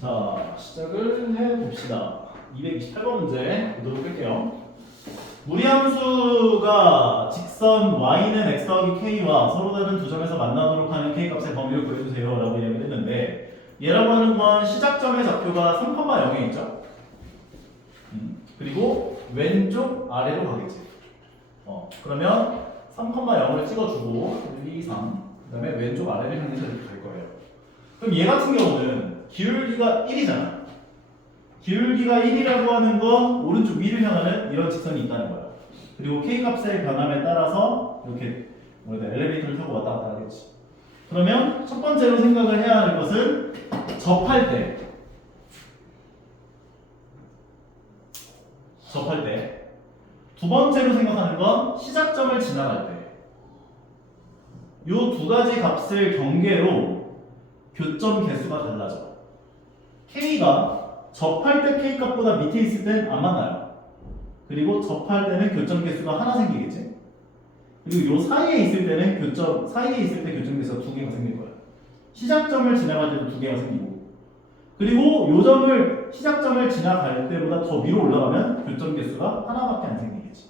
자, 시작을 해봅시다. 228번 문제 보도록 할게요. 무리함수가 직선 y는 x 더하기 k와 서로 다른 두 점에서 만나도록 하는 k 값의 범위를 구해주세요 라고 이야기를 했는데, 얘라고 하는 건 시작점의 좌표가 3,0에 있죠. 그리고 왼쪽 아래로 가겠지. 그러면 3,0을 찍어주고 1, 2, 3, 그 다음에 왼쪽 아래를 향해서 이렇게 갈 거예요. 그럼 얘 같은 경우는 기울기가 1이잖아. 기울기가 1이라고 하는 건 오른쪽 위를 향하는 이런 직선이 있다는 거예요. 그리고 k 값의 변함에 따라서 이렇게 엘리베이터를 타고 왔다 갔다 하겠지. 그러면 첫 번째로 생각을 해야 할 것은 접할 때. 두 번째로 생각하는 건 시작점을 지나갈 때. 이 두 가지 값을 경계로 교점 개수가 달라져. k가 접할 때 k 값보다 밑에 있을 땐 안 만나요. 그리고 접할 때는 교점 개수가 하나 생기겠지. 그리고 요 사이에 있을 때는 교점 개수가 두 개가 생길 거예요. 시작점을 지나갈 때도 두 개가 생기고, 그리고 요 점을 시작점을 지나갈 때보다 더 위로 올라가면 교점 개수가 하나밖에 안 생기겠지.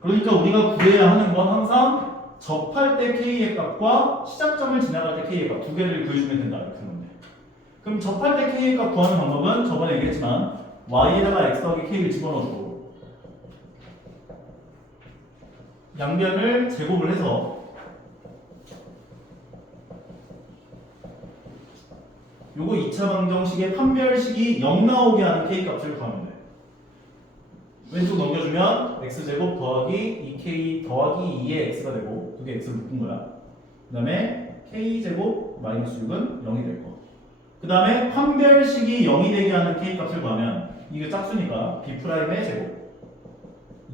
그러니까 우리가 구해야 하는 건 항상 접할 때 k의 값과 시작점을 지나갈 때 k의 값 두 개를 구해주면 된다 이렇게 하는데, 그럼 접할 때 k의 값 구하는 방법은 저번에 얘기했지만 y에다가 x 더하기 k를 집어넣어주고 양변을 제곱을 해서 요거 2차 방정식의 판별식이 0 나오게 하는 k 값을 구하면 돼. 왼쪽 넘겨주면 x제곱 더하기 2k 더하기 2의 x가 되고, 두 개 x를 묶은 거야. 그 다음에 k제곱 마이너스 6은 0이 될 거. 그 다음에 판별식이 0이 되게 하는 k 값을 구하면, 이게 짝수니까 b'의 제곱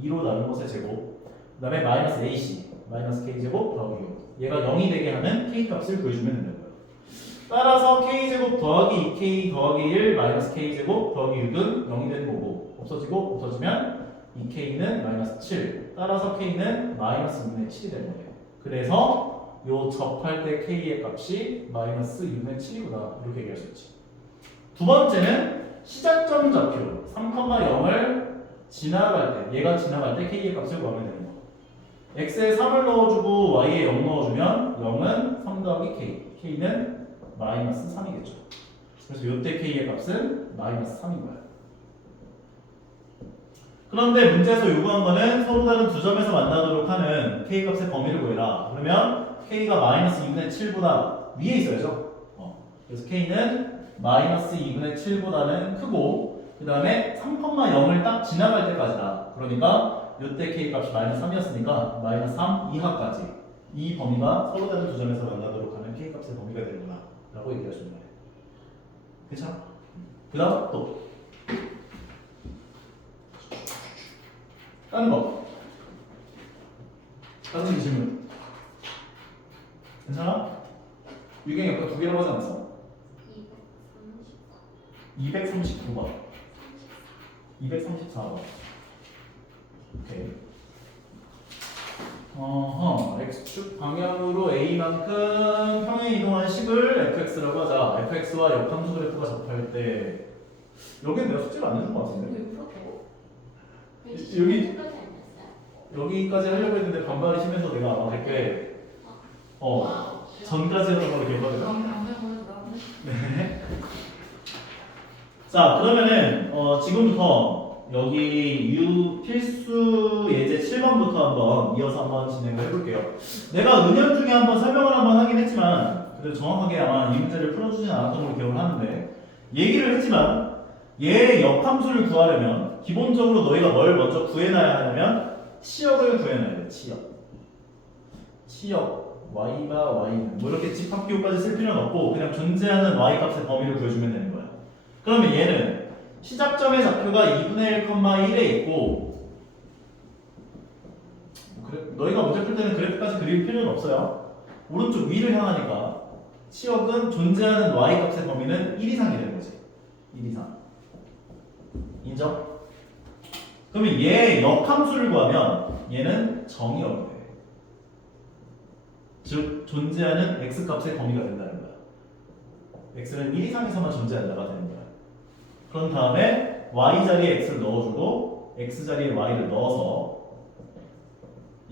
2로 나눈 것의 제곱, 그 다음에 마이너스 ac 마이너스 k제곱 더하기 6, 얘가 0이 되게 하는 k 값을 구해주면 된다는 거예요. 따라서 k제곱 더하기 2k 더하기 1 마이너스 k제곱 더하기 6은 0이 되는 거고, 없어지면 2k는 마이너스 7, 따라서 k는 마이너스 6분의 7이 되는 거예요. 그래서 요 접할 때 k의 값이 마이너스 6분의 7이구나 이렇게 얘기할 수 있지. 두 번째는 시작점 좌표 3,0을 지나갈 때, 얘가 지나갈 때 k의 값을 구하면 되는 거. x에 3을 넣어주고 y에 0 넣어주면 0은 3 더하기 k, k는 마이너스 3이겠죠. 그래서 요때 k의 값은 마이너스 3인 거야. 그런데 문제에서 요구한 거는 서로 다른 두 점에서 만나도록 하는 k 값의 범위를 구해라. 그러면 k가 마이너스 2분의 7보다 위에 있어야죠. 그래서 k는 마이너스 2분의 7보다는 크고, 그 다음에 3,0을 딱 지나갈 때까지다. 그러니까 요때 k 값이 마이너스 3이었으니까 마이너스 3 이하까지 이 범위가 서로 다른 두 점에서 만나도록 하는 k 값의 범위가 되는구나 라고 얘기할 수 있는 거예요. 괜찮아? 그 다음 또 다른 거. 다른 질문. 괜찮아? 유경이 아까 두 개라고 하지 않았어? 239번. 234번. 오케이. x축 방향으로 a만큼 평행 이동한 식을 fx라고 하자. fx와 역함수 그래프가 접할 때, 여기는 내가 숙제를 안 해준 것 같은데? 여기까지 하려고 했는데 반발이 심해서 내가 아마 할게. 전까지 하는 걸로 기억하거든. 네. 자, 그러면은 지금부터 여기 필수 예제 7번부터 한번 이어서 한번 진행을 해볼게요. 내가 은연중에 한번 설명을 한번 하긴 했지만, 그래도 정확하게 아마 이 문제를 풀어주진 않았던 걸로 기억을 하는데, 얘기를 했지만 얘의 역함수를 구하려면 기본적으로 너희가 뭘 먼저 구해놔야 하냐면 치역을 구해놔야 돼. 치역 y가 y는 뭐 이렇게 집합기호까지 쓸 필요는 없고, 그냥 존재하는 y 값의 범위를 구해주면 되는 거야. 그러면 얘는 시작점의 좌표가 2분의 1,1에 있고, 너희가 문제 풀 때는 그래프까지 그릴 필요는 없어요. 오른쪽 위를 향하니까 치역은 존재하는 y 값의 범위는 1 이상이 되는 거지. 1 이상. 인정? 그러면 얘의 역함수를 구하면 얘는 정이 없네. 즉 존재하는 x 값의 범위가 된다는 거야. x는 1 이상에서만 존재한다가 되는 거야. 그런 다음에 y 자리에 x를 넣어주고 x 자리에 y를 넣어서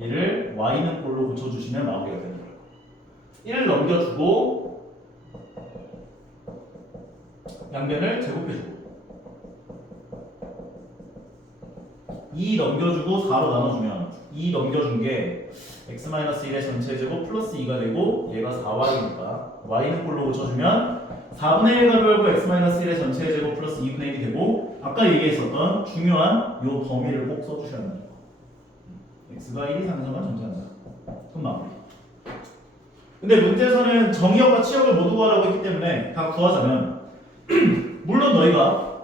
얘를 y는 꼴로 고쳐주시면 마무리가 되는 거예요. 1을 넘겨주고 양변을 제곱해주고 2 넘겨주고 4로 나눠주면 2 넘겨준 게 x-1의 전체 제곱 플러스 2가 되고 얘가 4y니까 y는 꼴로 고쳐주면 4분의 1 가로열고 x-1의 전체 제곱 플러스 2분의 1이 되고 아까 얘기했었던 중요한 요 범위를 꼭 써주셔야 합니다. x가 1 이상에서만 존재한다. 그럼 마무리. 근데 문제에서는 정의역과 치역을 모두 구하라고 했기 때문에 다 구하자면 물론 너희가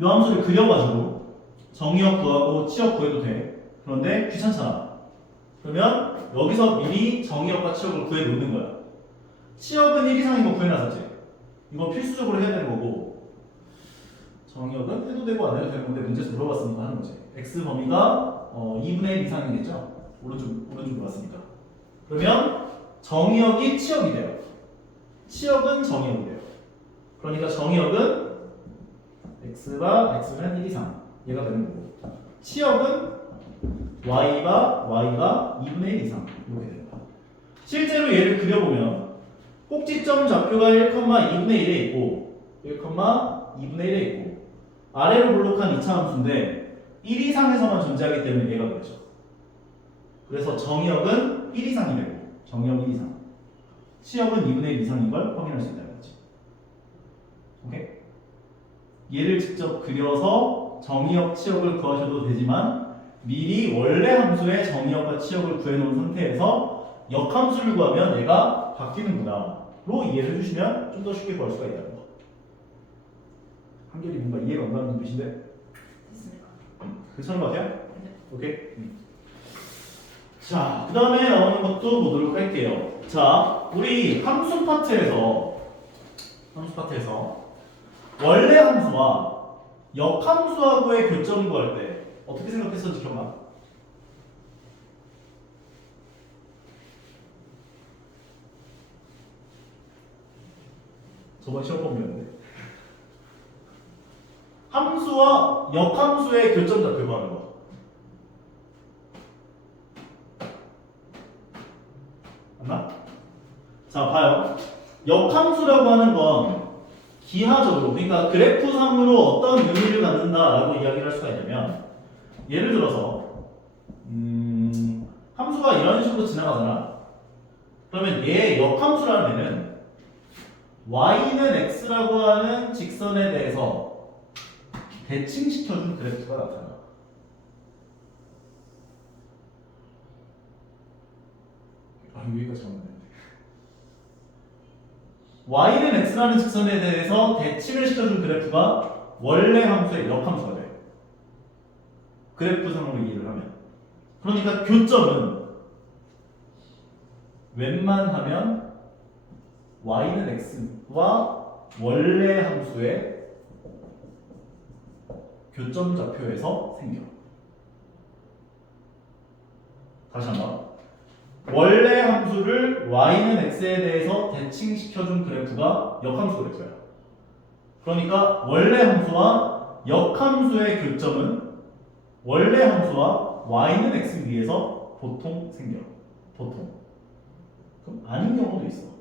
요 함수를 그려가지고 정의역 구하고 치역 구해도 돼. 그런데 귀찮잖아. 그러면 여기서 미리 정의역과 치역을 구해 놓는 거야. 치역은 1 이상인 거 구해놨었지. 이건 필수적으로 해야 되는 거고 정의역은 해도 되고 안 해도 되는 건데 문제에서 물어봤으니까 하는 거지. x 범위가 2분의 1 이상이겠죠? 오른쪽 물어봤으니까. 그러면 정의역이 치역이 돼요. 치역은 정의역이 돼요. 그러니까 정의역은 x는 1 이상 얘가 되는 거고 치역은 y가 2분의 1 이상 이렇게 됩니다. 실제로 얘를 그려보면 꼭지점 좌표가 1,2분의 1에 있고 1,2분의 1에 있고 아래로 블록한 2차 함수인데 1 이상에서만 존재하기 때문에 얘가 그렇죠. 그래서 정의역은 1 이상이 되고 정의역 1 이상 치역은 2분의 1 이상인 걸 확인할 수 있다는 거지. 오케이? 얘를 직접 그려서 정의역, 치역을 구하셔도 되지만 미리 원래 함수의 정의역과 치역을 구해놓은 상태에서 역함수를 구하면 얘가 바뀌는구나로 이해를 해주시면 좀 더 쉽게 구할 수가 있다는 거. 한결이 뭔가 이해가 안 가는 눈빛인데? 됐습니다. 괜찮은 것 같아요? 네. 오케이? 자, 그 다음에 나오는 것도 보도록 할게요. 자, 우리 함수 파트에서 원래 함수와 역함수하고의 교점 구할 때 어떻게 생각했었는지 기억나? 저번 시험 범위였는데 함수와 역함수의 교점 좌표 구하는 거. 맞나? 자, 봐요. 역함수라고 하는 건 기하적으로, 그러니까 그래프상으로 어떤 의미를 갖는다라고 이야기를 할 수가 있냐면 예를 들어서 함수가 이런 식으로 지나가잖아. 그러면 얘 역함수라는 애는 y는 x라고 하는 직선에 대해서 대칭시켜준 그래프가 나타나. 여기까지 가면 되는데. y는 x라는 직선에 대해서 대칭을 시켜준 그래프가 원래 함수의 역함수가 돼. 그래프상으로 이해를 하면. 그러니까 교점은 웬만하면 y는 x와 원래 함수의 교점 좌표에서 생겨. 다시 한번. 원래 함수를 y는 x에 대해서 대칭시켜준 그래프가 역함수 그래프야. 그러니까 원래 함수와 역함수의 교점은 원래 함수와 y는 x 위에서 보통 생겨. 보통. 그럼 아닌 경우도 있어.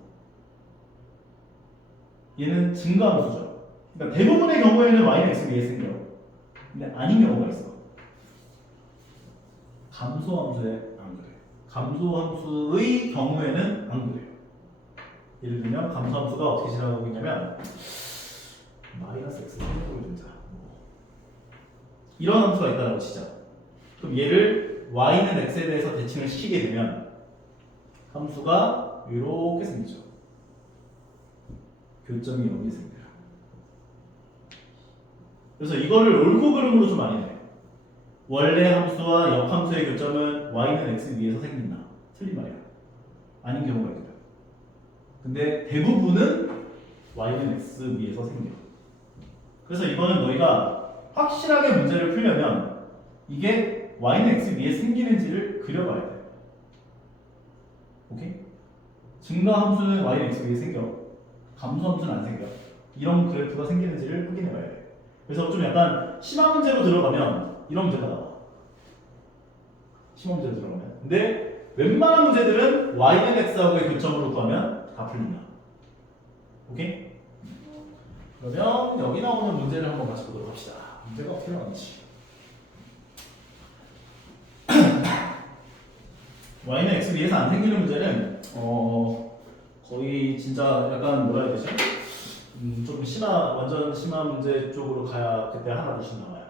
얘는 증가함수죠. 그러니까 대부분의 경우에는 y는 x 위에 생겨. 근데 아닌 경우가 있어. 감소함수에 안 그래. 감소함수의 경우에는 안 그래요. 예를 들면 감소함수가 어떻게 지나가고 있냐면 마이너스 x 세제곱을 두자. 이런 함수가 있다고 치자. 그럼 얘를 y는 x에 대해서 대칭을 시키게 되면 함수가 이렇게 생기죠. 교점이 여기 생겨요. 그래서 이거를 옳고 그름으로 좀 많이 해. 원래 함수와 역함수의 교점은 y는 x 위에서 생긴다. 틀린 말이야. 아닌 경우가 있다. 근데 대부분은 y는 x 위에서 생겨. 그래서 이거는 너희가 확실하게 문제를 풀려면 이게 y는 x 위에 생기는지를 그려봐야 돼. 오케이? 증가함수는 y는 x 위에 생겨. 감소함수는 안 생겨. 이런 그래프가 생기는지를 확인해 봐야 돼. 그래서 좀 약간 심한 문제로 들어가면 이런 문제가 나와. 심한 문제로 들어가면. 근데 웬만한 문제들은 y는 x하고의 교점으로 구하면 다 풀린다. 오케이? 그러면 여기 나오는 문제를 한번 같이 보도록 합시다. 문제가 어떻게 나오는지. y는 x 위에서 안 생기는 문제는 거의 진짜 약간 뭐라 해야 되지? 조금 완전 심한 문제 쪽으로 가야 그때 하나둘씩 나와요.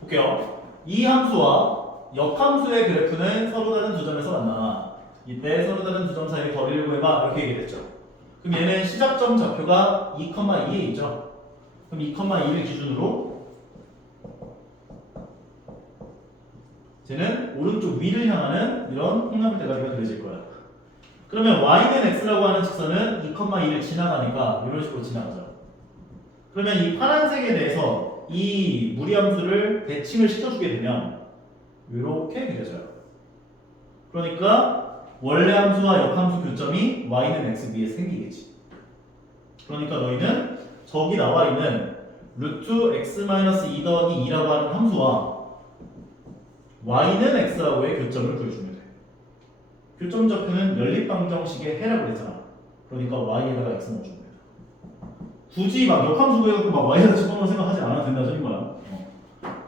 볼게요. 이 함수와 역함수의 그래프는 서로 다른 두 점에서 만나. 이때 서로 다른 두 점 사이의 거리를 구해봐 이렇게 얘기했죠. 그럼 얘는 시작점 좌표가 2,2에 있죠. 그럼 2,2를 기준으로 쟤는 오른쪽 위를 향하는 이런 콩나물 대가리가 그려질 거야. 그러면 y는 x라고 하는 직선은 2,2를 지나가니까 이런 식으로 지나가죠. 그러면 이 파란색에 대해서 이 무리함수를 대칭을 시켜주게 되면 이렇게 그려져요. 그러니까 원래 함수와 역함수 교점이 y는 x 위에 생기겠지. 그러니까 너희는 저기 나와 있는 루트 x-2 더하기 2라고 하는 함수와 y는 x하고의 교점을 구해주면 돼. 교점 좌표는 연립방정식의 해라고 했잖아. 그러니까 y에다가 x 넣어주면 돼. 굳이 막 역함수 구해갖고 막 y에다 집어넣는 생각하지 않아도 된다 저인 거야.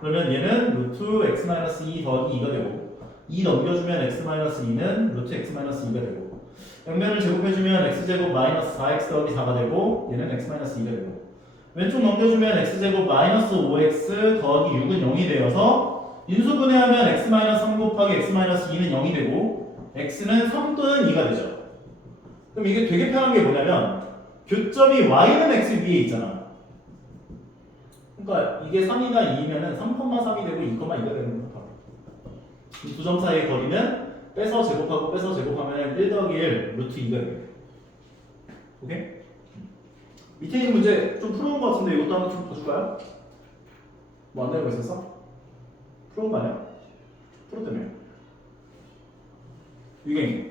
그러면 얘는 루트 x-2 더하기 2가 되고 2 넘겨주면 x-2는 루트 x-2가 되고 양면을 제곱해주면 x제곱 마이너스 4x 더하기 4가 되고 얘는 x-2가 되고 왼쪽 넘겨주면 x제곱 마이너스 5x 더하기 6은 0이 되어서 인수분해하면 x-3 곱하기 x-2는 0이 되고 x는 3 또는 2가 되죠. 그럼 이게 되게 편한 게 뭐냐면 교점이 y는 x 위에 있잖아. 그러니까 이게 3이나 2면은 3,3이 되고 2,2가 되는 거야. 두 점 사이의 거리는 빼서 제곱하고 빼서 제곱하면 1 더하기 1 루트 2가 돼. 오케이? 밑에 있는 문제 좀 풀어온 것 같은데 이것도 한번 좀 봐줄까요? 뭐 안 되는 거 있었어? 풀어온 거 아니야? 풀었다며. 유경이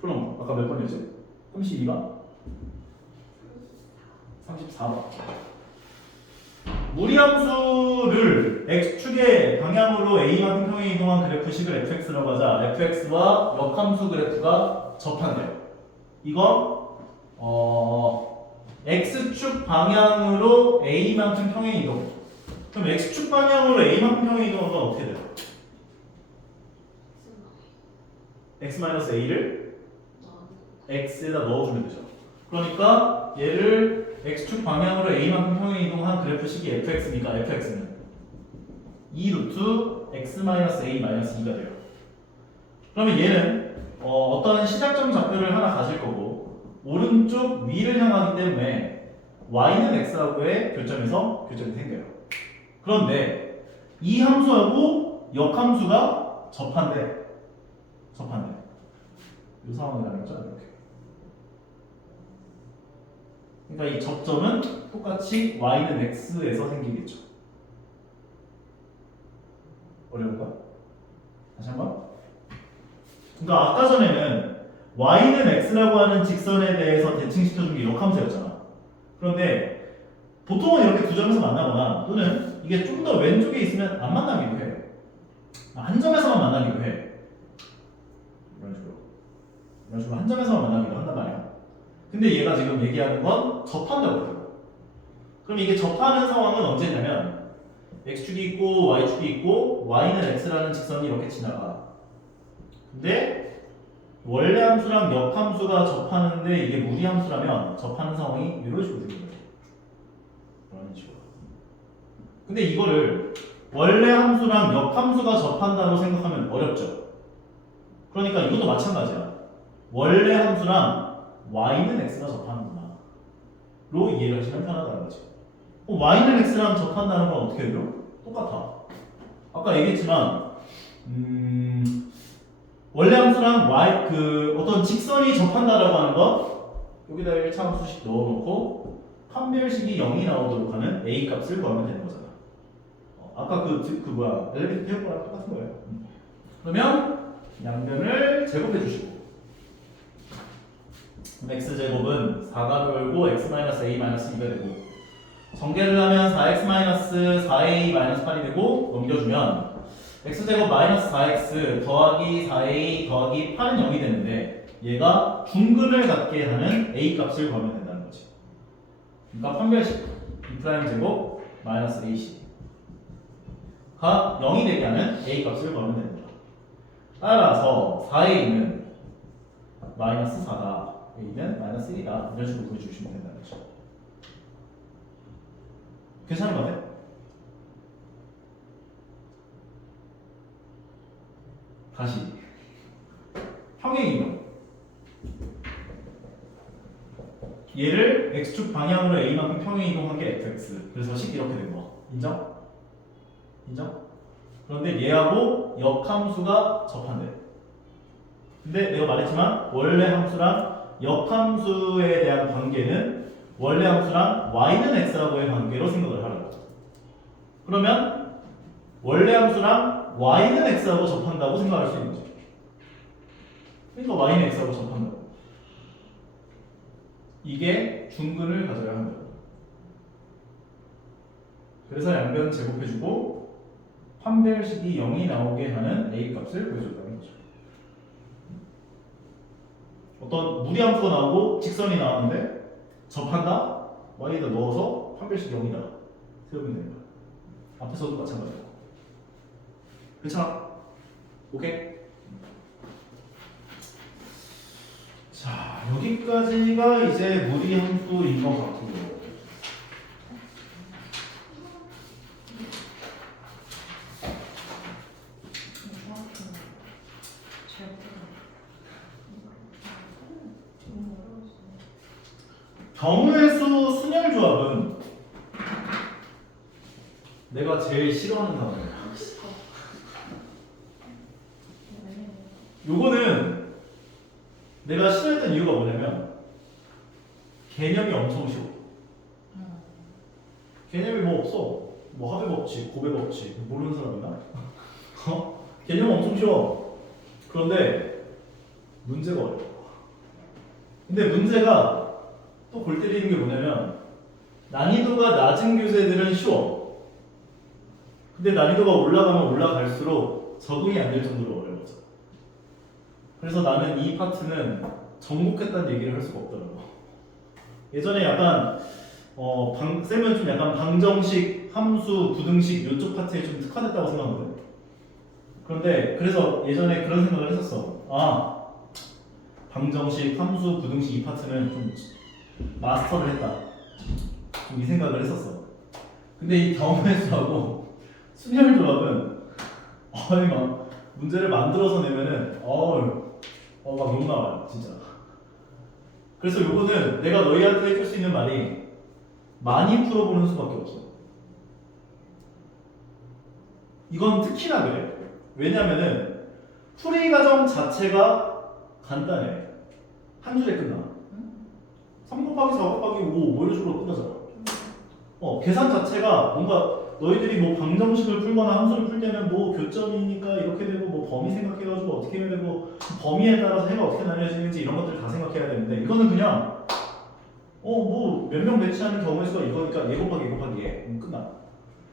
풀어온 거 아까 몇 번이었지? 32번? 34번. 무리함수를 x축의 방향으로 a만큼 평행 이동한 그래프식을 fx라고 하자. fx와 역함수 그래프가 접한대요. 이건 x축 방향으로 a만큼 평행 이동. 그럼 x축 방향으로 a만큼 평행 이동한 건 어떻게 돼요? x-a를 x에다 넣어주면 되죠. 그러니까 얘를 x축 방향으로 a만큼 평행 이동한 그래프식이 fx니까 fx는 2 루트 x-a-2가 돼요. 그러면 얘는 어떤 시작점 좌표를 하나 가질 거고 오른쪽 위를 향하기 때문에 y는 x하고의 교점에서 교점이 생겨요. 그런데 이 함수하고 역함수가 접한대. 이 상황이라는 거죠. 이렇게. 그러니까 이 접점은 똑같이 y는 x에서 생기겠죠. 어려운가? 다시 한번. 그러니까 아까 전에는 y는 x라고 하는 직선에 대해서 대칭시켜준 게 역함수였잖아. 그런데 보통은 이렇게 두 점에서 만나거나 또는 이게 좀 더 왼쪽에 있으면 안 만나기도 해. 한 점에서만 만나기도 해. 이런 식으로 한 점에서만 만나기도 한단 말이야. 근데 얘가 지금 얘기하는 건 접한다고 해요. 그럼 이게 접하는 상황은 언제냐면 x축이 있고 y축이 있고 y는 x라는 직선이 이렇게 지나가. 근데 원래 함수랑 역함수가 접하는데 이게 무리함수라면 접하는 상황이 이런 식으로 되는 거예요. 이런 식으로. 근데 이거를 원래 함수랑 역함수가 접한다고 생각하면 어렵죠. 그러니까 이것도 마찬가지야. 원래 함수랑 y는 x가 접하는구나 로 이해를 하시면 편하다는 거지. y는 x랑 접한다는 건 어떻게 해요? 똑같아. 아까 얘기했지만 원래 함수랑 어떤 직선이 접한다라고 하는 건 여기다 1차 함수씩 넣어놓고 판별식이 0이 나오도록 하는 a 값을 구하면 되는 거잖아. 아까 엘리베이터 태울 거랑 똑같은 거예요. 그러면 양변을 제곱해 주시고 x제곱은 4가 돌고 x-a-2가 되고 전개를 하면 4x-4a-8이 되고 넘겨주면 x제곱 마이너스 4x 더하기 4a 더하기 8은 0이 되는데 얘가 중근을 갖게 하는 a 값을 구하면 된다는 거지. 그러니까 판별식 b' 제곱 마이너스 ac 가 0이 되게 하는 a 값을 구하면 됩니다. 따라서 4a는 마이너스 4다, a는 마이너스 1이다 이런 식으로 구해주시면 된다는 거죠. 괜찮은 거 같아? 다시 평행이동 얘를 x축 방향으로 a만큼 평행이동한 게 fx 그래서 식 이렇게 된 거 인정? 인정? 그런데 얘하고 역함수가 접한대. 근데 내가 말했지만 원래 함수랑 역함수에 대한 관계는 원래 함수랑 y는 x하고의 관계로 생각을 하라고. 그러면 원래 함수랑 y는 x하고 접한다고 생각할 수 있는 거죠. 그러니까 y는 x하고 접한다고. 이게 중근을 가져야 한다. 그래서 양변 제곱해주고 판별식이 0이 나오게 하는 a 값을 구해줬다는 거죠. 어떤 무리함수가 나오고 직선이 나왔는데 접한다? y에다 넣어서 판별식 0이다 세우면 됩니다. 앞에서도 마찬가지고. 괜찮아? 오케이? 자, 여기까지가 이제 무리함수인 것 같고요. 경우의 수 순열 조합은 내가 제일 싫어하는 단어예요. 요거는 내가 싫어했던 이유가 뭐냐면 개념이 엄청 쉬워. 개념이 뭐 없어. 뭐 합의 법칙, 고배 법칙 모르는 사람이나? 개념 엄청 쉬워. 그런데 문제가 어려워. 근데 문제가 또 골 때리는 게 뭐냐면 난이도가 낮은 교재들은 쉬워. 근데 난이도가 올라가면 올라갈수록 적응이 안 될 정도로 어려워져. 그래서 나는 이 파트는 정복했다는 얘기를 할 수가 없더라고. 예전에 약간 쌤은 좀 약간 방정식, 함수, 부등식 이쪽 파트에 좀 특화됐다고 생각하거든. 그런데 그래서 예전에 그런 생각을 했었어. 아, 방정식, 함수, 부등식 이 파트는 좀 마스터를 했다. 좀 이 생각을 했었어. 근데 이 경우의 수하고 순열 조합은 막 문제를 만들어서 내면은 막 욕 나와요, 진짜. 그래서 요거는 내가 너희한테 해줄 수 있는 말이 많이 풀어보는 수밖에 없어. 이건 특히나 그래. 왜냐면은 풀이 과정 자체가 간단해. 한 줄에 끝나. 3 곱하기 4 곱하기 5 뭐 이런 식으로 끝나잖아. 계산 자체가 뭔가 너희들이 뭐 방정식을 풀거나 함수를 풀 때는 뭐 교점이니까 이렇게 되고 뭐 범위 생각해가지고 어떻게 해야 되고 범위에 따라서 해가 어떻게 나뉘어지는지 이런 것들 다 생각해야 되는데 이거는 그냥 뭐 몇 명 매치하는 경우의 수가 이거니까 얘 곱하기 얘 곱하기 얘 끝나.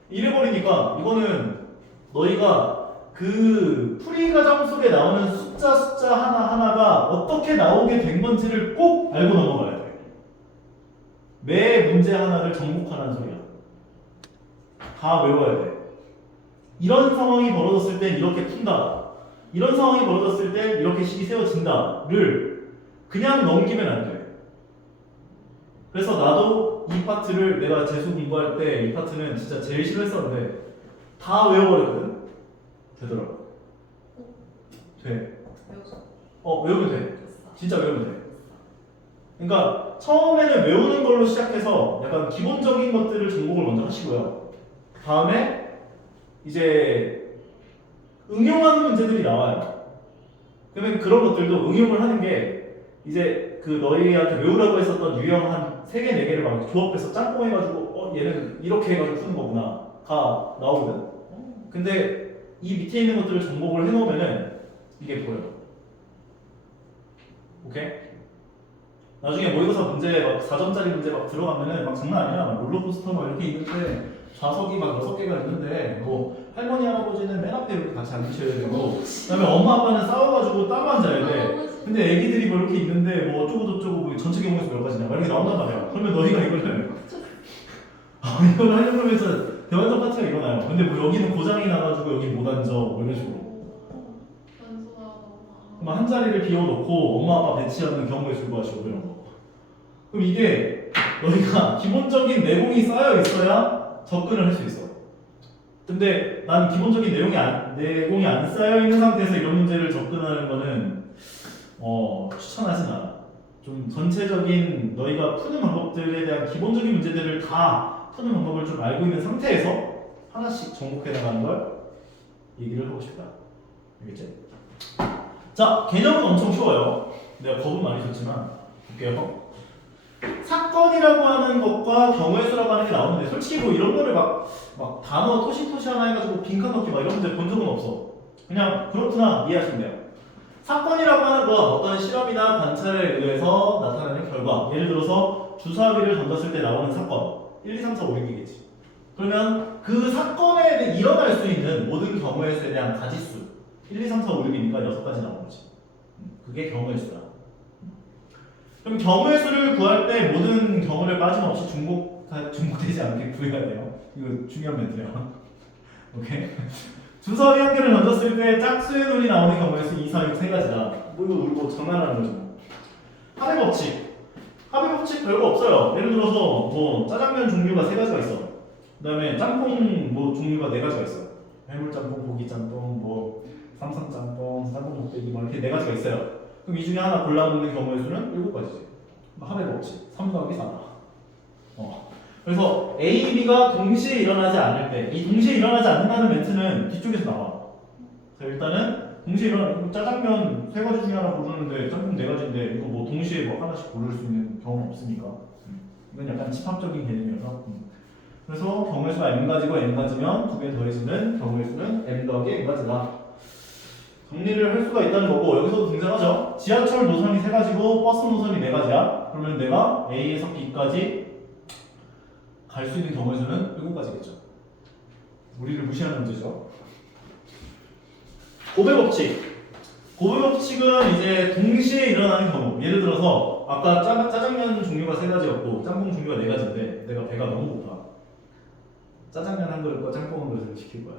이래버리니까 이거는 너희가 그 풀이 과정 속에 나오는 숫자 하나하나가 어떻게 나오게 된 건지를 꼭 알고 넘어가야 돼. 매 문제 하나를 정복하라는 소리야. 다 외워야 돼. 이런 상황이 벌어졌을 땐 이렇게 푼다. 이런 상황이 벌어졌을 때 이렇게 식이 세워진다를 그냥 넘기면 안 돼. 그래서 나도 이 파트를 내가 재수 공부할 때 이 파트는 진짜 제일 싫어했었는데 다 외워버렸거든. 되더라고. 돼. 외우면 돼. 진짜 외우면 돼. 그러니까 처음에는 외우는 걸로 시작해서 약간 기본적인 것들을 정복을 먼저 하시고요. 다음에 이제 응용하는 문제들이 나와요. 그러면 그런 것들도 응용을 하는 게 이제 그 너희한테 외우라고 했었던 유형 한 3개, 4개를 막 조합해서 짬뽕 해가지고 얘는 이렇게 해가지고 푸는 거구나 가 나오거든. 근데 이 밑에 있는 것들을 정복을 해놓으면은 이게 보여. 오케이? 나중에 모의고사 문제 막 4점짜리 문제 막 들어가면은 막 장난 아니야. 막 롤러코스터 막 이렇게 있는데 좌석이 막 6개가 있는데 뭐 할머니 할아버지는 맨 앞에 이렇게 같이 앉으셔야 되고 그다음에 엄마 아빠는 싸워가지고 따로 앉아야 돼. 근데 애기들이 뭐 이렇게 있는데 뭐 어쩌고 저쩌고 뭐 전체 경우에서 몇 가지냐 막 이렇게 나온단 말이야. 그러면 너희가 이거를 이걸 하려고 하면서 대화적 파티가 일어나요. 근데 뭐 여기는 고장이 나가지고 여기 못 앉아 뭐 이런 식으로. 그럼 한 자리를 비워놓고 엄마 아빠 배치하는 경우에 불과하시고 이런 거. 그럼 이게 너희가 기본적인 내공이 쌓여 있어야 접근을 할 수 있어. 근데 난 기본적인 내공이 안 쌓여 있는 상태에서 이런 문제를 접근하는 거는 추천하진 않아. 좀 전체적인 너희가 푸는 방법들에 대한 기본적인 문제들을 다 푸는 방법을 좀 알고 있는 상태에서 하나씩 정복해 나가는 걸 얘기를 하고 싶다. 알겠지? 자, 개념은 엄청 쉬워요. 내가 겁은 많이 줬지만 볼게요. 사건이라고 하는 것과 경우의 수라고 하는 게 나오는데 솔직히 뭐 이런 거를 막 단어 토시토시 하나 해가지고 빈칸 넣기 막 이런 문제 본 적은 없어. 그냥 그렇구나 이해하시면 돼요. 사건이라고 하는 건 어떤 실험이나 관찰에 의해서 나타나는 결과. 예를 들어서 주사위를 던졌을 때 나오는 사건 1, 2, 3, 4, 5, 6이겠지. 그러면 그 사건에 일어날 수 있는 모든 경우의 수에 대한 가지수 1, 2, 3, 4, 5, 6이니까 6가지 나오는 거지. 그게 경우의 수다. 그럼 경우의 수를 구할 때 모든 경우를 빠짐없이 중복되지 않게 구해야 돼요. 이거 중요한 멘트야. 오케이? 주사위 한 개를 던졌을 때 짝수의 눈이 나오는 경우의 수 2, 4, 6 세 가지다. 뭐 이거 우리 장난하는 거죠. 합의 법칙. 합의 법칙 별거 없어요. 예를 들어서 뭐 짜장면 종류가 세 가지가 있어. 그다음에 짬뽕 뭐 종류가 네 가지가 있어. 해물짬뽕, 고기짬뽕, 뭐 삼선짬뽕, 짬뽕 목대기 뭐 이렇게 네 가지가 있어요. 그럼 이 중에 하나 골라놓는 경우의 수는 7가지지. 합의 법칙. 3 더하기 4다. 그래서 A, B가 동시에 일어나지 않을 때, 이 동시에 일어나지 않는다는 멘트는 뒤쪽에서 나와. 자, 일단은 동시에 짜장면 세 가지 중에 하나 고르는데 짬뽕 네 가지인데 이거 뭐 동시에 뭐 하나씩 고를 수 있는 경우는 없으니까. 이건 약간 집합적인 개념이어서. 그래서 경우의 수가 n가지고 n가지면 두 개 더해지는 경우의 수는 n 더하기 n가지다. 정리를 할 수가 있다는 거고 여기서도 등장하죠. 지하철 노선이 세 가지고 버스 노선이 네 가지야. 그러면 내가 A에서 B까지 갈 수 있는 경우의 수는 7가지겠죠. 우리를 무시하는 문제죠. 고배 법칙. 고배 법칙은 이제 동시에 일어나는 경우. 예를 들어서 아까 짜장면 종류가 세 가지였고 짬뽕 종류가 네 가지인데 내가 배가 너무 고파. 짜장면 한 그릇과 짬뽕 한 그릇을 시킬 거야.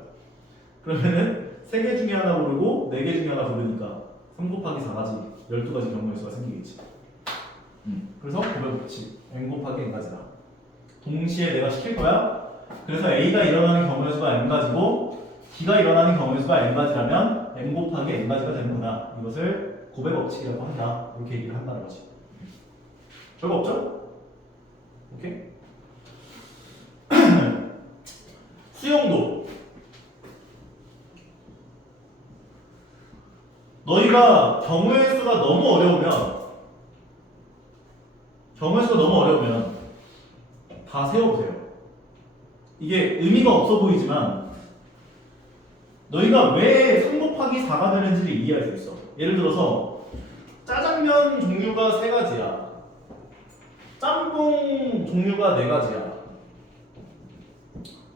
그러면은 3개 중에 하나 고르고 4개 중에 하나 고르니까 3 곱하기 4가지 12가지 경우의 수가 생기겠지. 그래서 고배 법칙 n 곱하기 n가지다. 동시에 내가 시킬 거야. 그래서 A가 일어나는 경우의 수가 n가지고 B가 일어나는 경우의 수가 n가지라면 n 곱하기 n가지가 되는구나. 이것을 고배 법칙이라고 한다. 이렇게 얘기를 한다는 거지. 별거 없죠? 오케이? 수용도. 너희가 경우의 수가 너무 어려우면 다 세워보세요. 이게 의미가 없어 보이지만 너희가 왜 3 곱하기 4가 되는지를 이해할 수 있어. 예를 들어서 짜장면 종류가 3가지야. 짬뽕 종류가 4가지야.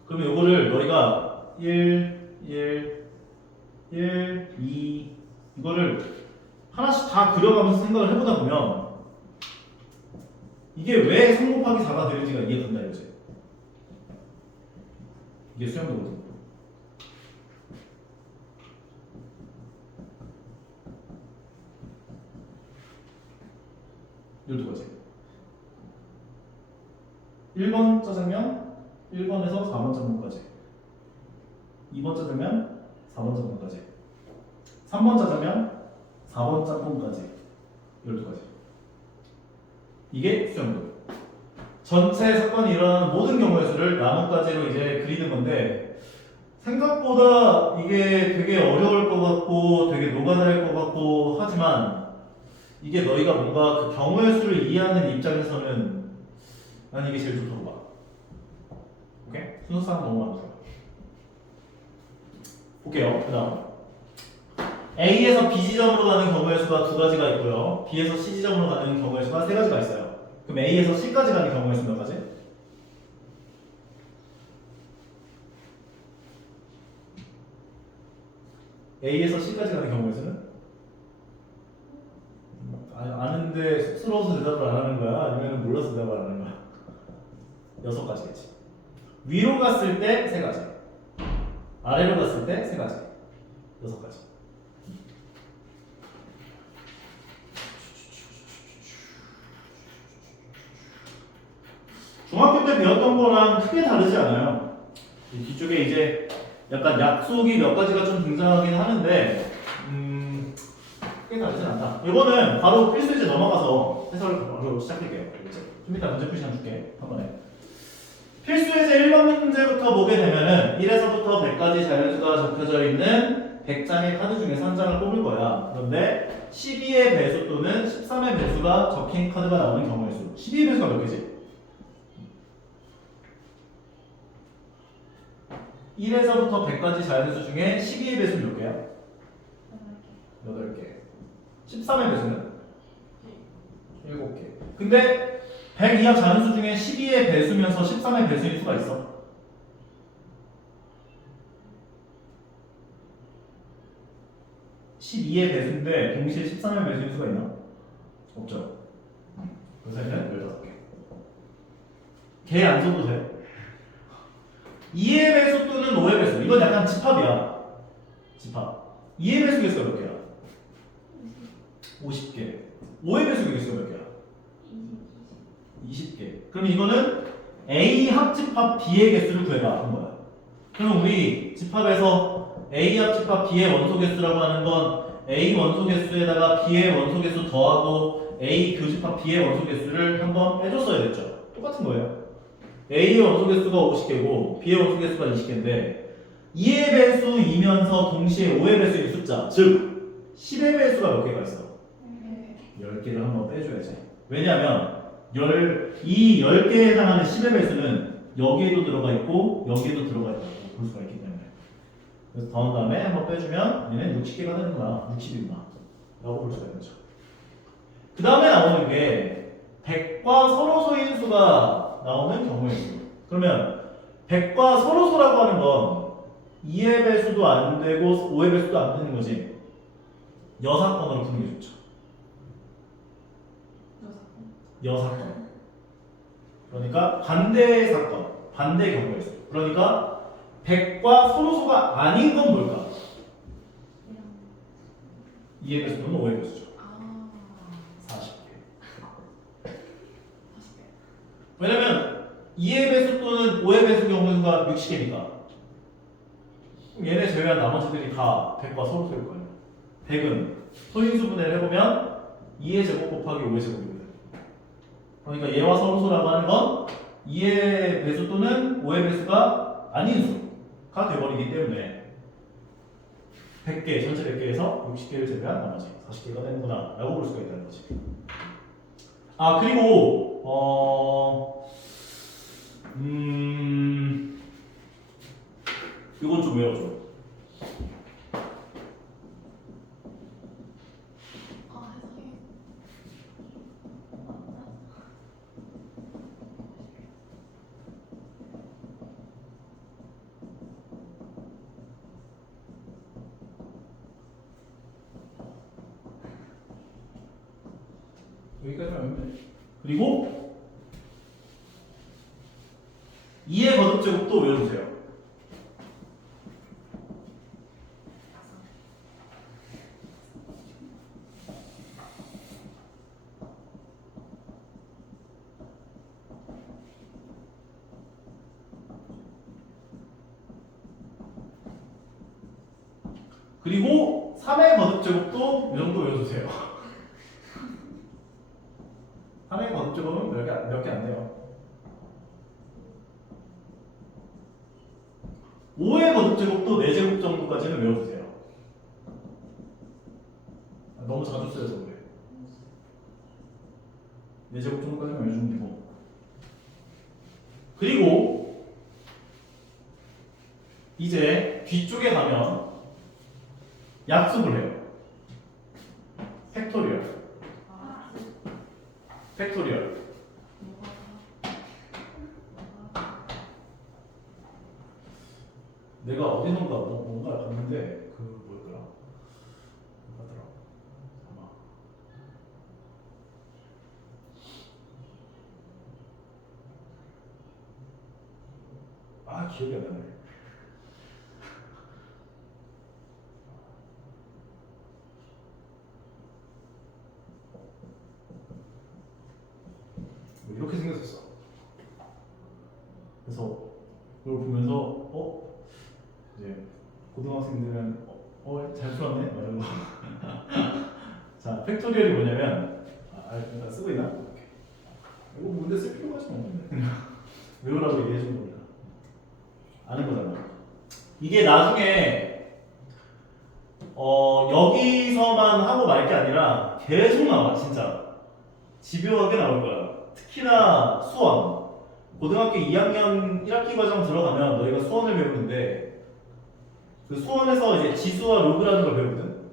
그러면 이거를 너희가 1, 2 이거를 하나씩 다 그려가면서 생각을 해보다 보면 이게 왜 3 곱하기 4가 되는지가 이해가 된다 이거지. 이게 수영도거든. 이 두 가지. 1번 짜장면 1번에서 4번 짬뽕까지. 2번 짜장면 4번 짬뽕까지. 3번 짜장면 4번 짬뽕까지. 12가지. 이게 수영도. 전체 사건이 일어나는 모든 경우의 수를 나뭇가지로 이제 그리는 건데 생각보다 이게 되게 어려울 것 같고 되게 노가다일 것 같고 하지만 이게 너희가 뭔가 그 경우의 수를 이해하는 입장에서는 난 이게 제일 좋다고 봐. 오케이? 순서상 너무 많죠. 볼게요. 그 다음 A에서 B 지점으로 가는 경우의 수가 두 가지가 있고요. B에서 C 지점으로 가는 경우의 수가 세 가지가 있어요. 그럼 A에서 C까지 가는 경우의 수 몇 가지? A에서 C까지 가는 경우의 수는? 아는데 쑥스러워서 대답을 안 하는 거야? 아니면 몰라서 대답을 안 하는 거야? 여섯 가지겠지. 위로 갔을 때 세 가지, 아래로 갔을 때 세 가지, 여섯 가지. 중학교 때 배웠던 거랑 크게 다르지 않아요. 이 뒤쪽에 이제 약간 약속이 몇 가지가 좀 등장하긴 하는데 크게 다르진 않다. 이거는 바로 필수이제 넘어가서 해설을 바로 시작할게요. 좀 이따 문제 풀이 줄게 한 번에. 필수예제 1번 문제부터 보게 되면은 1에서부터 100까지 자연수가 적혀져 있는 100장의 카드 중에서 한 장을 뽑을 거야. 그런데 12의 배수 또는 13의 배수가 적힌 카드가 나오는 경우의 수. 12의 배수가 몇 개지? 1에서부터 100까지 자연수 중에 12의 배수는 몇 개야? 8개. 13의 배수는? 7개. 근데 100 이하 자연수 중에 12의 배수면서 13의 배수인 수가 있어? (12의) 배수인데 동시에 13의 배수인 수가 있나? 없죠. 그래서 얘는 15개. 걔 안 써도 돼. 2의 배수 또는 5의 배수. 이건 약간 집합이야. 집합. 2의 배수 개수가 몇 개야? 50개. 5의 배수 개수가 몇 개야? 20개. 그럼 이거는 A 합집합 B의 개수를 구해라 한 거야. 그럼 우리 집합에서 A 합집합 B의 원소 개수라고 하는 건 A 원소 개수에다가 B의 원소 개수 더하고 A 교집합 B의 원소 개수를 한번 빼줬어야 됐죠. 똑같은 거예요. A의 원소 개수가 50개고 B의 원소 개수가 20개인데 2의 배수이면서 동시에 5의 배수인 숫자, 즉 10의 배수가 몇 개가 있어? 10개를 한번 빼줘야지. 왜냐하면 이 10개에 해당하는 10의 배수는 여기에도 들어가 있고 여기에도 들어가 있다고 볼 수가 있기 때문에, 그래서 더한 다음에 한번 빼주면 얘는 60개가 되는구나, 60이구나 라고 볼 수가 있는 거죠. 그 다음에 나오는 게 100과 서로소인 수가 나오는 경우의 수. 그러면 100과 서로소라고 하는 건 2의 배수도 안 되고 5의 배수도 안 되는 거지. 여사건으로 푸는 게 좋죠. 여사건. 그러니까 반대의 사건, 반대의 경우의 수. 그러니까 100과 서로소가 아닌 건 뭘까? 2의 배수 또는 5의 배수죠. 40개. 왜냐면 2의 배수 또는 5의 배수 경우의 수가 60개니까 얘네 제외한 나머지들이 다 100과 서로소일 거예요. 100은 소인수 분해를 해보면 2의 제곱 곱하기 5의 제곱이거든. 그러니까 얘와 서로소라고 하는 건 2의 배수 또는 5의 배수가 아닌 수가 돼버리기 때문에 100개, 전체 100개에서 60개를 제외한 나머지 40개가 되는구나 라고 볼 수가 있다는 거지. 아, 그리고 이건 좀 외워줘. 여기까지만 외우면 돼. 그리고 2의 거듭제곱도 외워주세요. 그리고 3의 거듭제곱도 이 정도 외워주세요. 3의 거듭제곱은 몇 개 안 돼요. 5의 거듭제곱도 4제곱 정도까지는 외워주세요. 너무 자주 쓰여서 그래. 4제곱 정도까지는 외워주면 되고. 그리고 이제 뒤쪽에 가면 약수를 해요. 내가 어디선가 뭔가를 봤는데 그 뭐였더라? 뭐더라? 아마 기억이 안 나네. 뭐 이렇게 생겼었어. 그래서 그걸 보면서 이제 고등학생들은 잘 풀었네? 막 이런 거. 자, 팩토리얼이 뭐냐면 일단 쓰고 있나? 이렇게. 이거 뭔데 쓸 필요가 좀 없는데. 외우라고 얘기해 준 겁니다. 아는 거잖아. 이게 나중에 여기서만 하고 말 게 아니라 계속 나와 진짜. 집요하게 나올 거야. 특히나 수원. 고등학교 2학년 1학기 과정 들어가면 너희가 수원을 배우는데 그 수원에서 이제 지수와 로그라는 걸 배우거든.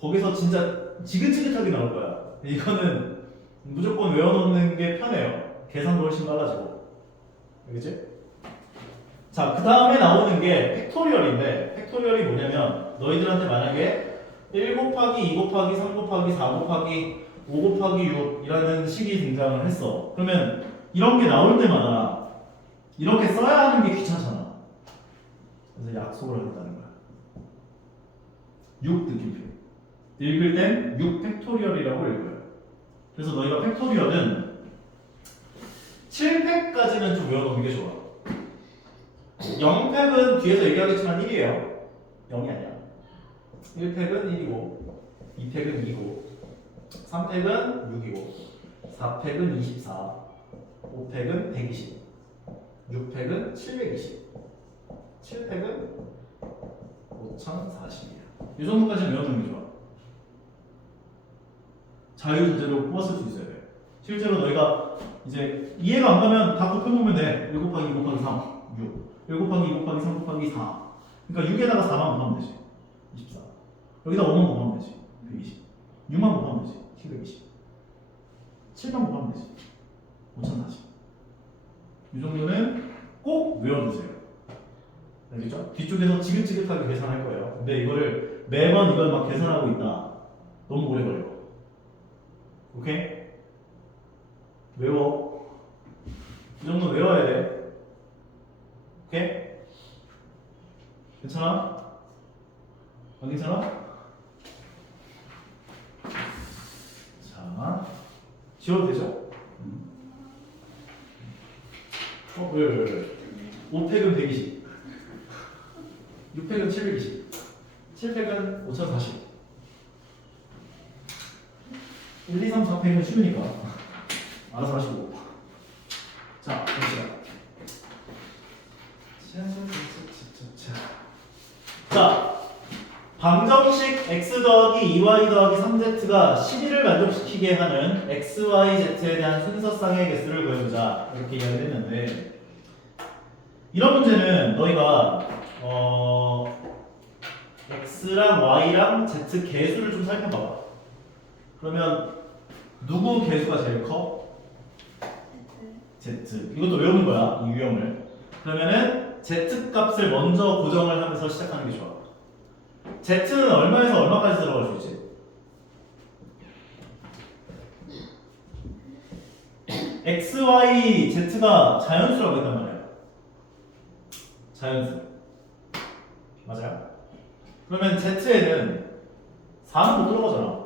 거기서 진짜 지긋지긋하게 나올 거야. 이거는 무조건 외워놓는 게 편해요. 계산도 훨씬 빨라지고. 알겠지? 자, 그 다음에 나오는 게 팩토리얼인데 팩토리얼이 뭐냐면 너희들한테 만약에 1 곱하기 2 곱하기 3 곱하기 4 곱하기 5 곱하기 6이라는 식이 등장을 했어. 그러면 이런 게 나올 때마다 이렇게 써야 하는 게 귀찮잖아. 그래서 약속을 하겠다는 거야. 6 느낌표. 읽을 땐 6 팩토리얼이라고 읽어요. 그래서 너희가 팩토리얼은 7팩까지는 좀 외워놓는 게 좋아. 0팩은 뒤에서 얘기하겠지만 1이에요. 0이 아니야. 1팩은 1이고 2팩은 2고 3팩은 6이고 4팩은 24 5팩은 120 6팩은 720 7팩은 5040이야. 이 정도까지 외우는 게 좋아. 자유자재로 뽑았을 수 있어야 돼. 실제로 너희가 이제 이해가 안 가면 다 곱해보면 돼. 1 곱하기 2 곱하기 3 6 1 곱하기 2 곱하기 3 곱하기 4. 그러니까 6에다가 4만 곱하면 되지. 24. 여기다 5만 곱하면 되지. 120. 6만 곱하면 되지. 720. 7만 곱하면 되지. 5040. 이 정도는 꼭 외워두세요. 알겠죠? 뒤쪽에서 지긋지긋하게 계산할 거예요. 근데 이거를 매번 이걸 막 계산하고 있다. 너무 오래 걸려. 오케이? 외워. 이 정도 외워야 돼. 오케이? 괜찮아? 안 괜찮아? 자, 지워도 되죠? 왜? 5팩은 120 6팩은 720 7팩은 5040 1, 2, 3, 4팩은 쉬우니까 알아서 하시고. 자, 봅시다. 자, 방정식 x 더하기 2y 더하기 3z가 12를 만족시키게 하는 x, y, z에 대한 순서쌍의 개수를 구해보자 이렇게 이야기를 했는데 이런 문제는 너희가 x랑 y랑 z 개수를 좀 살펴봐봐. 그러면 누구 개수가 제일 커? z. 이것도 외우는 거야, 이 유형을. 그러면은 z 값을 먼저 고정을 하면서 시작하는 게 좋아. z는 얼마에서 얼마까지 들어갈 수 있지? x, y, z가 자연수라고 했단 말이야. 자연수. 맞아요? 그러면 z에는 4는 못 들어가잖아.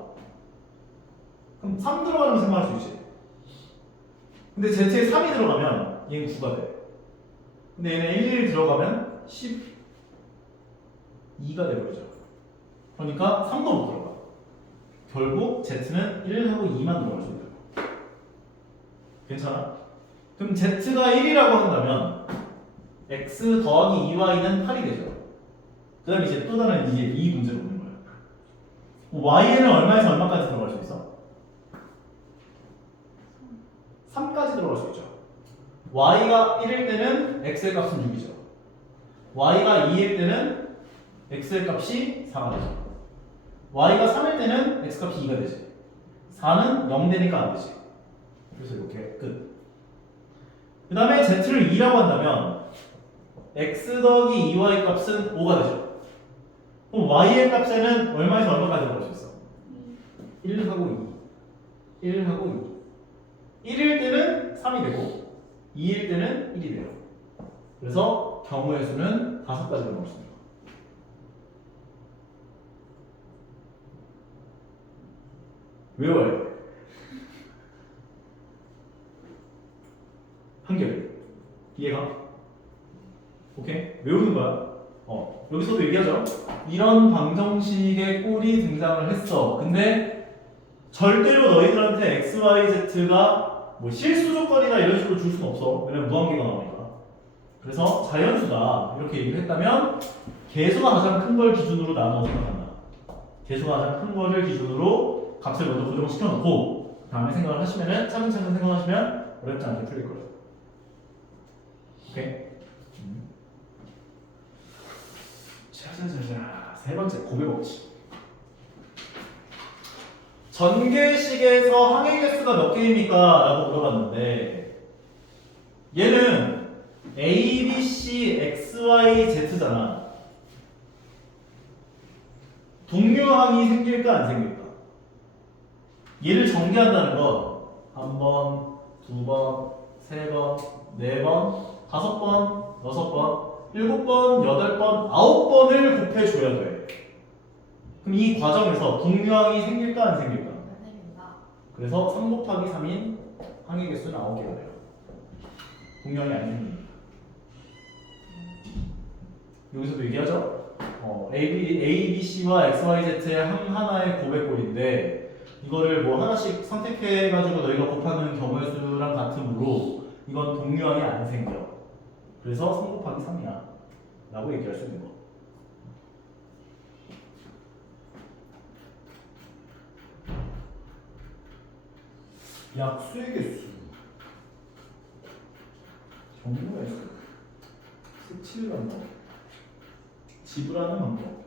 그럼 3 들어가는 거 생각할 수 있지. 근데 z에 3이 들어가면 얘는 9가 돼. 근데 얘는 1, 1 들어가면 12가 되버리죠. 그러니까 3도 못 들어가. 결국 z는 1하고 2만 들어갈 수 있다. 괜찮아? 그럼 z가 1이라고 한다면 x 더하기 2y는 8이 되죠. 그 다음에 이제 또 다른 이제 이 문제로 보는 거예요. y는 얼마에서 얼마까지 들어갈 수 있어? 3까지 들어갈 수 있죠. y가 1일 때는 x의 값은 6이죠. y가 2일 때는 x의 값이 4가 되죠. y가 3일 때는 x값이 2가 되지. 4는 0 되니까 안 되지. 그래서 이렇게 끝. 그 다음에 z를 2라고 한다면 x 더하기 2y 값은 5가 되죠. 그럼 y의 값에는 얼마에서 얼마까지 들어갈 수 있어? 1하고 2. 1하고 2. 1일 때는 3이 되고 2일 때는 1이 돼요. 그래서 경우의 수는 5가지로 나옵니다. 외워요. 한결. 이해가? 오케이? 외우는 거야. 여기서도 얘기하죠. 이런 방정식의 꼴이 등장을 했어. 근데 절대로 너희들한테 x, y, z가 뭐 실수 조건이나 이런 식으로 줄 수는 없어. 왜냐면 무한계가 나오니까. 그래서 자연수다 이렇게 얘기를 했다면 개수가 가장 큰 걸 기준으로 나눠 생각한다. 개수가 가장 큰 거를 기준으로 값을 먼저 고정시켜 놓고 그 다음에 생각을 하시면은 차근차근 생각하시면 어렵지 않게 풀릴 거예요. 오케이? 자자자자 세 번째 곱의 법칙. 전개식에서 항의 개수가 몇 개입니까? 라고 물어봤는데 얘는 A, B, C, X, Y, Z잖아. 동류항이 생길까 안 생길까? 얘를 전개한다는 건 한 번, 두 번, 세 번, 네 번, 5번, 6번, 7번, 8번, 9번을 곱해줘야 돼. 그럼 이 과정에서 동류항이 생길까 안 생길까? 안 됩니다. 그래서 3 곱하기 3인 항의 개수는 9개가 돼요. 동류항이 안 생깁니다. 여기서도 얘기하죠? A, B, C와 X, Y, Z의 하나의 곱의꼴인데 이거를 뭐 하나씩 선택해가지고 너희가 곱하는 경우의 수랑 같으므로 이건 동류항이 안 생겨. 그래서 3 곱하기 3이야 라고 얘기할 수 있는 거. 약수의 개수, 경우의 수, 색칠 방법, 지불하는 방법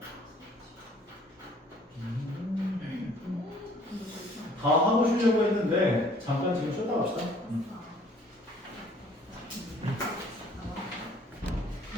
다 하고 쉬려고 했는데 잠깐 지금 쉬었다 갑시다.